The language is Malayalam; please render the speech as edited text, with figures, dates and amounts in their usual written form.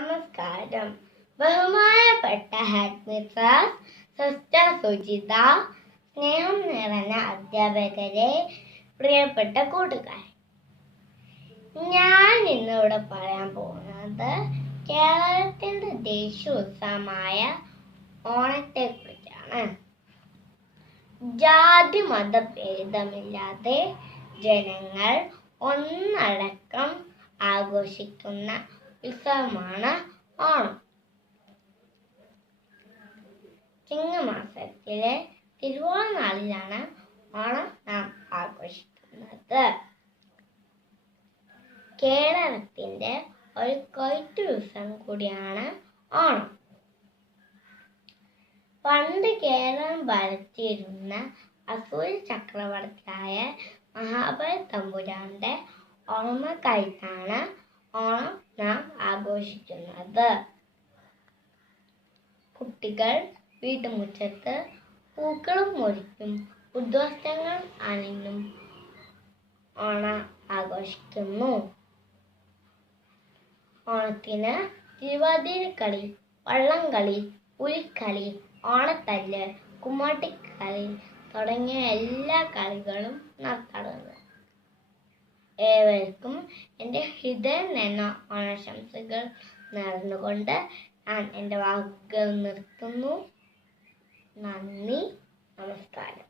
നമസ്കാരം. ബഹുമാനപ്പെട്ട ഹെഡ് മിസ്ട്രസ് സിസ്റ്റർ സുജിത, സ്നേഹം നിറഞ്ഞ അധ്യാപകരെ, പ്രിയപ്പെട്ട കൂട്ടുകാരെ, ഞാൻ ഇന്നിവിടെ പറയാൻ പോകുന്നത് കേരളത്തിന്റെ ദേശീയോത്സവമായ ഓണത്തെ കുറിച്ചാണ്. ജാതി മത ഭേദമില്ലാതെ ജനങ്ങൾ ഒന്നടക്കം ആഘോഷിക്കുന്ന ഉത്സവമാണ് ഓണം. ചിങ്ങമാസത്തിലെ തിരുവോണ നാളിലാണ് ഓണം നാം ആഘോഷിക്കുന്നത്. കേരളത്തിന്റെ ഒരു കൊയ്ത്ത് ഉത്സവം കൂടിയാണ് ഓണം. പണ്ട് കേരളം ഭരിച്ചിരുന്ന അസൂയ ചക്രവർത്തിയായ മഹാബലി തമ്പുരാന്റെ ഓർമ്മക്കായിട്ടാണ് ഓണം നാം ആഘോഷിക്കുന്നത്. കുട്ടികൾ വീട്ടുമുറ്റത്ത് പൂക്കളും മുറിക്കും, പുതുവസ്ത്രങ്ങൾ അണിഞ്ഞും ഓണം ആഘോഷിക്കുന്നു. ഓണത്തിന് തിരുവാതിരക്കളി, വള്ളംകളി, പുലിക്കളി, ഓണത്തല്ല്, കുമ്മാട്ടിക്കളി തുടങ്ങിയ എല്ലാ കളികളും നടത്താറുണ്ട്. ഏവർക്കും എൻ്റെ ഹൃദയം നിറഞ്ഞ ഓണാശംസകൾ നേർന്നുകൊണ്ട് ഞാൻ എൻ്റെ വാക്കുകൾ നിർത്തുന്നു. നന്ദി, നമസ്കാരം.